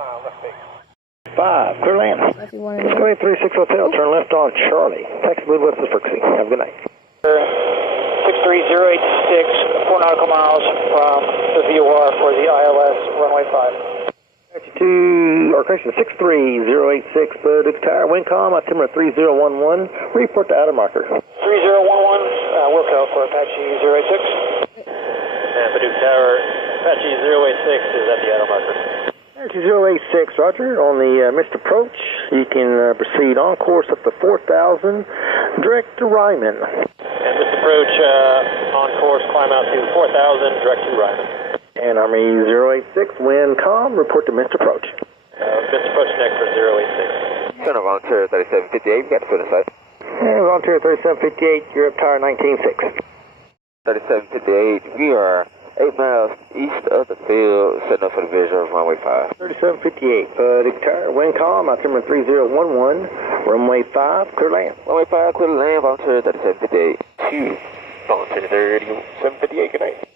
mile, left base. 5, clear land. Square 36 Hotel, turn left on Charlie. Taxi Midwest is frequency. Have a good night. 63086, 4 nautical miles from the VOR for the ILS runway 5. Or correction, 63086, Paducah Tower, wind calm, altimeter 3011, report to outer marker. 3011, Wilco for Apache 086. And Paducah Tower, Apache 086 is at the outer marker. Apache 086, roger, on the missed approach, you can proceed on course up to 4,000, direct to Ryman. And this approach on course, climb out to 4,000, direct to Ryman. And Army 086, wind calm, report to missed approach. Missed approach next for 086. Center Volunteer 3758, we got the foot in sight. And Volunteer 3758, Europe Tower 196. 3758, we are 8 miles east of the field, setting up for the visual of runway 5. 3758, Paducah Tower, wind calm, altimeter 3011, runway 5, clear land. Runway 5, clear land, Volunteer 3758. Volunteer 3758, good night.